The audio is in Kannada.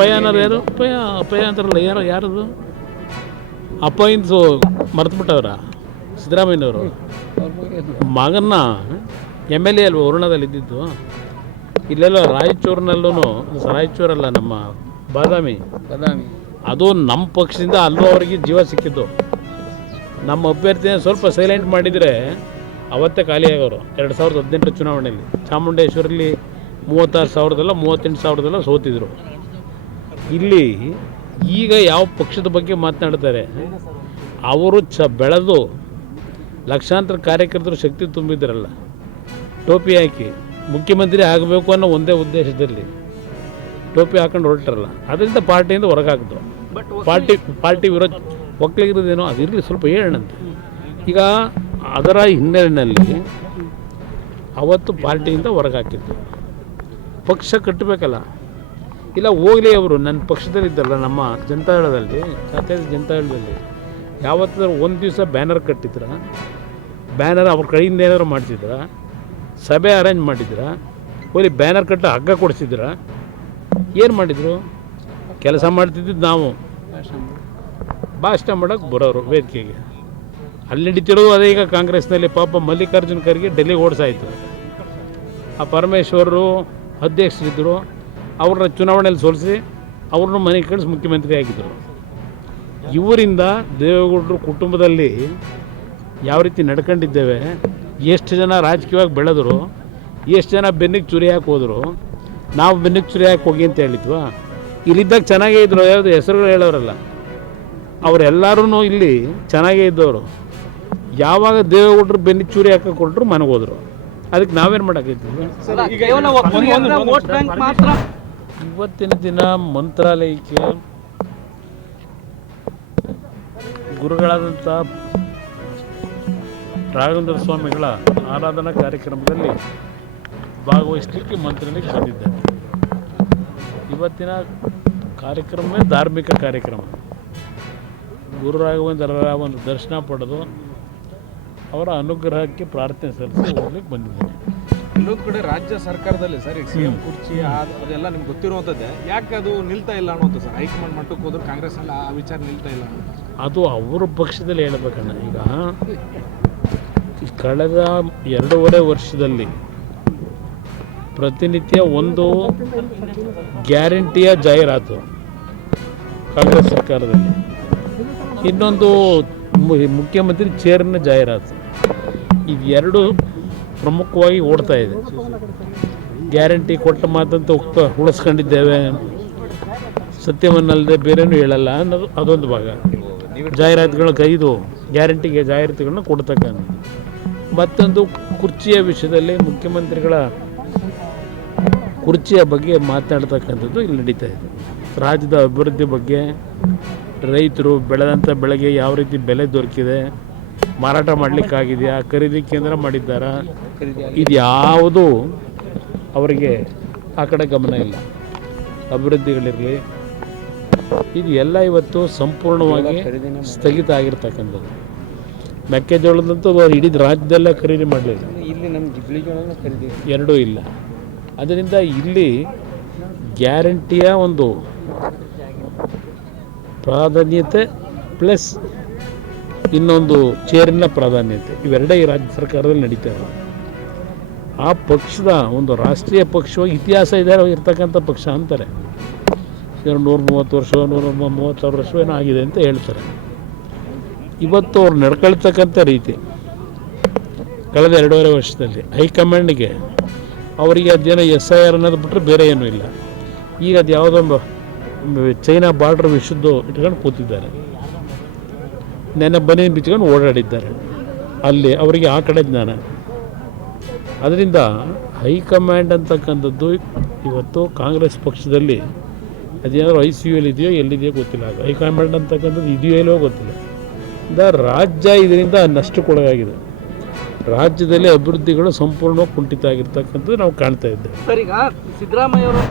ಅಪ್ಪಯ್ಯ ಅನ್ನೋರು ಯಾರು? ಅಪ್ಪಯ್ಯ ಅಂತಾರಲ್ಲ, ಯಾರದು ಅಪ್ಪಯ್ಯಂದು ಮರೆತುಬಿಟ್ಟವ್ರ ಸಿದ್ದರಾಮಯ್ಯನವರು ಮಗನ್ನ MLA ಅಲ್ವ ವರುಣದಲ್ಲಿ ಇದ್ದಿದ್ದು. ಇಲ್ಲೆಲ್ಲ ರಾಯಚೂರಲ್ಲ, ನಮ್ಮ ಬಾದಾಮಿ ಅದು ನಮ್ಮ ಪಕ್ಷದಿಂದ ಅಲ್ಲೂ ಅವರಿಗೆ ಜೀವ ಸಿಕ್ಕಿದ್ದು. ನಮ್ಮ ಅಭ್ಯರ್ಥಿನ ಸ್ವಲ್ಪ ಸೈಲೆಂಟ್ ಮಾಡಿದರೆ ಅವತ್ತೇ ಖಾಲಿಯಾಗೋರು. 2018 ಚುನಾವಣೆಯಲ್ಲಿ ಚಾಮುಂಡೇಶ್ವರಲ್ಲಿ 36,000 38,000 ಸೋತಿದ್ರು. ಇಲ್ಲಿ ಈಗ ಯಾವ ಪಕ್ಷದ ಬಗ್ಗೆ ಮಾತನಾಡ್ತಾರೆ ಅವರು ಬೆಳೆದು ಲಕ್ಷಾಂತರ ಕಾರ್ಯಕರ್ತರು ಶಕ್ತಿ ತುಂಬಿದ್ರಲ್ಲ, ಟೋಪಿ ಹಾಕಿ ಮುಖ್ಯಮಂತ್ರಿ ಆಗಬೇಕು ಅನ್ನೋ ಒಂದೇ ಉದ್ದೇಶದಲ್ಲಿ ಟೋಪಿ ಹಾಕೊಂಡು ಹೊರಟರಲ್ಲ, ಅದರಿಂದ ಪಾರ್ಟಿಯಿಂದ ಹೊರಗಾಕಿದ್ರು. ಪಾರ್ಟಿ ವಿರೋಧ ಒಕ್ಕಲಿಗರದೇನೋ ಅದಿರಲಿ, ಸ್ವಲ್ಪ ಹೇಳೋಣಂತೆ. ಈಗ ಅದರ ಹಿನ್ನೆಲೆಯಲ್ಲಿ ಅವತ್ತು ಪಾರ್ಟಿಯಿಂದ ಹೊರಗಾಕಿದ್ದು. ಪಕ್ಷ ಕಟ್ಟಬೇಕಲ್ಲ, ಇಲ್ಲ ಹೋಗಲಿ ಅವರು ನನ್ನ ಪಕ್ಷದಲ್ಲಿದ್ದಲ್ಲ, ನಮ್ಮ ಜನತಾದಳದಲ್ಲಿ ಜಾತ್ಯತೀತ ಜನತಾದಳದಲ್ಲಿ ಯಾವತ್ತಾದ್ರೂ ಒಂದು ದಿವಸ ಬ್ಯಾನರ್ ಕಟ್ಟಿದ್ರ, ಬ್ಯಾನರ್ ಅವ್ರ ಕಡೆಯಿಂದ ಏನಾದ್ರು ಮಾಡಿಸಿದ್ರ, ಸಭೆ ಅರೇಂಜ್ ಮಾಡಿದ್ರ, ಹೋಗಿ ಬ್ಯಾನರ್ ಕಟ್ಟ ಹಗ್ಗ ಕೊಡಿಸಿದ್ರ, ಏನು ಮಾಡಿದರು? ಕೆಲಸ ಮಾಡ್ತಿದ್ದಿದ್ದು ನಾವು, ಭಾಷಣ ಮಾಡೋಕ್ಕೆ ಬರೋರು ವೇದಿಕೆಗೆ. ಅಲ್ಲಿ ನಡೀತಿರೋದು ಅದೇ. ಈಗ ಕಾಂಗ್ರೆಸ್ನಲ್ಲಿ ಪಾಪ ಮಲ್ಲಿಕಾರ್ಜುನ ಖರ್ಗೆ ಡೆಲ್ಲಿಗೆ ಓಡಿಸಾಯಿತು. ಆ ಪರಮೇಶ್ವರರು ಅಧ್ಯಕ್ಷರಿದ್ದರು, ಅವ್ರನ್ನ ಚುನಾವಣೆಯಲ್ಲಿ ಸೋಲಿಸಿ ಅವ್ರನ್ನ ಮನೆಗೆ ಕಳಿಸಿ ಮುಖ್ಯಮಂತ್ರಿ ಆಗಿದ್ದರು. ಇವರಿಂದ ದೇವೇಗೌಡರು ಕುಟುಂಬದಲ್ಲಿ ಯಾವ ರೀತಿ ನಡ್ಕೊಂಡಿದ್ದೇವೆ, ಎಷ್ಟು ಜನ ರಾಜಕೀಯವಾಗಿ ಬೆಳೆದರು, ಎಷ್ಟು ಜನ ಬೆನ್ನಿಗೆ ಚುರಿ ಹಾಕಿ ಹೋದರು. ನಾವು ಬೆನ್ನಿಗೆ ಚುರಿ ಹಾಕಿ ಹೋಗಿ ಅಂತ ಹೇಳಿದ್ವಾ? ಇಲ್ಲಿದ್ದಾಗ ಚೆನ್ನಾಗೇ ಇದ್ದರು, ಯಾವುದು ಹೆಸರುಗಳು ಹೇಳೋರಲ್ಲ, ಅವರೆಲ್ಲರೂ ಇಲ್ಲಿ ಚೆನ್ನಾಗೇ ಇದ್ದವರು. ಯಾವಾಗ ದೇವೇಗೌಡರು ಬೆನ್ನಿಗೆ ಚೂರಿ ಹಾಕಿ ಕೊಟ್ಟರು ಮನೆಗೆ ಹೋದರು. ಅದಕ್ಕೆ ನಾವೇನು ಮಾಡೋಕ್ಕಾಯ್ತೀವಿ? ಇವತ್ತಿನ ದಿನ ಮಂತ್ರಾಲಯಕ್ಕೆ ಗುರುಗಳಾದಂಥ ರಾಘವೇಂದ್ರ ಸ್ವಾಮಿಗಳ ಆರಾಧನಾ ಕಾರ್ಯಕ್ರಮದಲ್ಲಿ ಭಾಗವಹಿಸಲಿಕ್ಕೆ ಮಂತ್ರಾಲಯಕ್ಕೆ ಬಂದಿದ್ದಾರೆ. ಇವತ್ತಿನ ಕಾರ್ಯಕ್ರಮವೇ ಧಾರ್ಮಿಕ ಕಾರ್ಯಕ್ರಮ. ಗುರು ರಾಘವೇಂದ್ರರ ಒಂದು ದರ್ಶನ ಪಡೆದು ಅವರ ಅನುಗ್ರಹಕ್ಕೆ ಪ್ರಾರ್ಥನೆ ಸಲ್ಲಿಸಿ ಹೋಗ್ಲಿಕ್ಕೆ ಬಂದಿದ್ದೇನೆ. ಇನ್ನೊಂದು ಕಡೆ ರಾಜ್ಯ ಸರ್ಕಾರದಲ್ಲಿ ಸರ್ ಈಗ CM ಕುರ್ಚಿ ಅದೆಲ್ಲ ನಿಮ್ಗೆ ಗೊತ್ತಿರುವಂಥದ್ದೇ, ಯಾಕೆ ಅದು ನಿಲ್ತಾ ಇಲ್ಲ ಅನ್ನೋದು ಸರ್? ಹೈಕಮಾಂಡ್ ಮಟ್ಟಕ್ಕೆ ಹೋದ್ರೆ ಕಾಂಗ್ರೆಸ್ ಎಲ್ಲ ಆ ವಿಚಾರ ನಿಲ್ತಾ ಇಲ್ಲ ಅನ್ನೋದು ಅದು ಅವರ ಪಕ್ಷದಲ್ಲಿ ಹೇಳಬೇಕಣ್ಣ. ಈಗ ಕಳೆದ 2.5 ವರ್ಷದಲ್ಲಿ ಪ್ರತಿನಿತ್ಯ ಒಂದು ಗ್ಯಾರಂಟಿಯ ಜಾಹೀರಾತು ಕಾಂಗ್ರೆಸ್ ಸರ್ಕಾರದಲ್ಲಿ, ಇನ್ನೊಂದು ಮುಖ್ಯಮಂತ್ರಿ ಚೇರ್ನ ಜಾಹೀರಾತು. ಇವೆರಡು ಪ್ರಮುಖವಾಗಿ ಓಡ್ತಾ ಇದೆ. ಗ್ಯಾರಂಟಿ ಕೊಟ್ಟ ಮಾತಂತ ಉಳಿಸ್ಕೊಂಡಿದ್ದೇವೆ, ಸತ್ಯವನ್ನಲ್ಲದೆ ಬೇರೇನೂ ಹೇಳಲ್ಲ ಅನ್ನೋದು ಅದೊಂದು ಭಾಗ. ಜಾಹೀರಾತುಗಳು 5 ಗ್ಯಾರಂಟಿಗೆ ಜಾಹೀರಾತುಗಳನ್ನ ಕೊಡ್ತಕ್ಕಂಥ. ಮತ್ತೊಂದು ಕುರ್ಚಿಯ ವಿಷಯದಲ್ಲಿ ಮುಖ್ಯಮಂತ್ರಿಗಳ ಕುರ್ಚಿಯ ಬಗ್ಗೆ ಮಾತನಾಡ್ತಕ್ಕಂಥದ್ದು ಇಲ್ಲಿ ನಡೀತಾ ಇದೆ. ರಾಜ್ಯದ ಅಭಿವೃದ್ಧಿ ಬಗ್ಗೆ, ರೈತರು ಬೆಳೆದಂಥ ಬೆಳೆಗೆ ಯಾವ ರೀತಿ ಬೆಲೆ ದೊರಕಿದೆ, ಮಾರಾಟ ಮಾಡಲಿಕ್ಕಾಗಿದೆಯಾ, ಖರೀದಿ ಕೇಂದ್ರ ಮಾಡಿದ್ದಾರಾ, ಇದು ಯಾವುದು ಅವರಿಗೆ ಆ ಕಡೆ ಗಮನ ಇಲ್ಲ. ಅಭಿವೃದ್ಧಿಗಳಿರಲಿ, ಇದು ಎಲ್ಲ ಇವತ್ತು ಸಂಪೂರ್ಣವಾಗಿ ಸ್ಥಗಿತ ಆಗಿರ್ತಕ್ಕಂಥದ್ದು. ಮೆಕ್ಕೆಜೋಳದಂತೂ ಇಡೀ ರಾಜ್ಯದಲ್ಲೇ ಖರೀದಿ ಮಾಡಲಿಲ್ಲ, ಇಲ್ಲಿ ನಮ್ಮ ಜಿಬ್ಲಿ ಜೋಳನ ಖರೀದಿ ಎರಡೂ ಇಲ್ಲ. ಅದರಿಂದ ಇಲ್ಲಿ ಗ್ಯಾರಂಟಿಯ ಒಂದು ಪ್ರಾಧಾನ್ಯತೆ ಪ್ಲಸ್ ಇನ್ನೊಂದು ಚೇರಿನ ಪ್ರಾಧಾನ್ಯತೆ, ಇವೆರಡೇ ಈ ರಾಜ್ಯ ಸರ್ಕಾರದಲ್ಲಿ ನಡೀತಾ ಇದೆ. ಆ ಪಕ್ಷದ ಒಂದು ರಾಷ್ಟ್ರೀಯ ಪಕ್ಷವಾಗಿ ಇತಿಹಾಸ ಇರ್ತಕ್ಕಂಥ ಪಕ್ಷ ಅಂತಾರೆ. 130 ವರ್ಷ 130,000 ವರ್ಷ ಏನೋ ಆಗಿದೆ ಅಂತ ಹೇಳ್ತಾರೆ. ಇವತ್ತು ಅವ್ರು ನಡ್ಕೊಳ್ತಕ್ಕಂಥ ರೀತಿ ಕಳೆದ 2.5 ವರ್ಷದಲ್ಲಿ ಹೈಕಮಾಂಡ್ಗೆ ಅವರಿಗೆ ಅದೇನೋ SIR ಅನ್ನೋದು ಬಿಟ್ಟರೆ ಬೇರೆ ಏನೂ ಇಲ್ಲ. ಈಗ ಅದು ಯಾವುದೋ ಚೈನಾ ಬಾರ್ಡ್ರ್ ವಿಷಯದ್ದು ಇಟ್ಕೊಂಡು ಕೂತಿದ್ದಾರೆ. ನೆನ್ನೆ ಬನ್ನಿ ಬಿಚ್ಕೊಂಡು ಓಡಾಡಿದ್ದಾರೆ. ಅಲ್ಲಿ ಅವರಿಗೆ ಆ ಕಡೆ ಜ್ಞಾನ. ಅದರಿಂದ ಹೈಕಮಾಂಡ್ ಅಂತಕ್ಕಂಥದ್ದು ಇವತ್ತು ಕಾಂಗ್ರೆಸ್ ಪಕ್ಷದಲ್ಲಿ ಅದೇನಾದರೂ ICU ಇದೆಯೋ ಎಲ್ಲಿದೆಯೋ ಗೊತ್ತಿಲ್ಲ. ಅದು ಹೈಕಮಾಂಡ್ ಅಂತಕ್ಕಂಥದ್ದು ಇದೆಯೋ ಇಲ್ಲವೋ ಗೊತ್ತಿಲ್ಲ. ರಾಜ್ಯ ಇದರಿಂದ ನಷ್ಟಕ್ಕೊಳಗಾಗಿದೆ. ರಾಜ್ಯದಲ್ಲಿ ಅಭಿವೃದ್ಧಿಗಳು ಸಂಪೂರ್ಣವಾಗಿ ಕುಂಠಿತ ಆಗಿರ್ತಕ್ಕಂಥದ್ದು ನಾವು ಕಾಣ್ತಾ ಇದ್ದೇವೆ. ಸರ್, ಈಗ ಸಿದ್ದರಾಮಯ್ಯ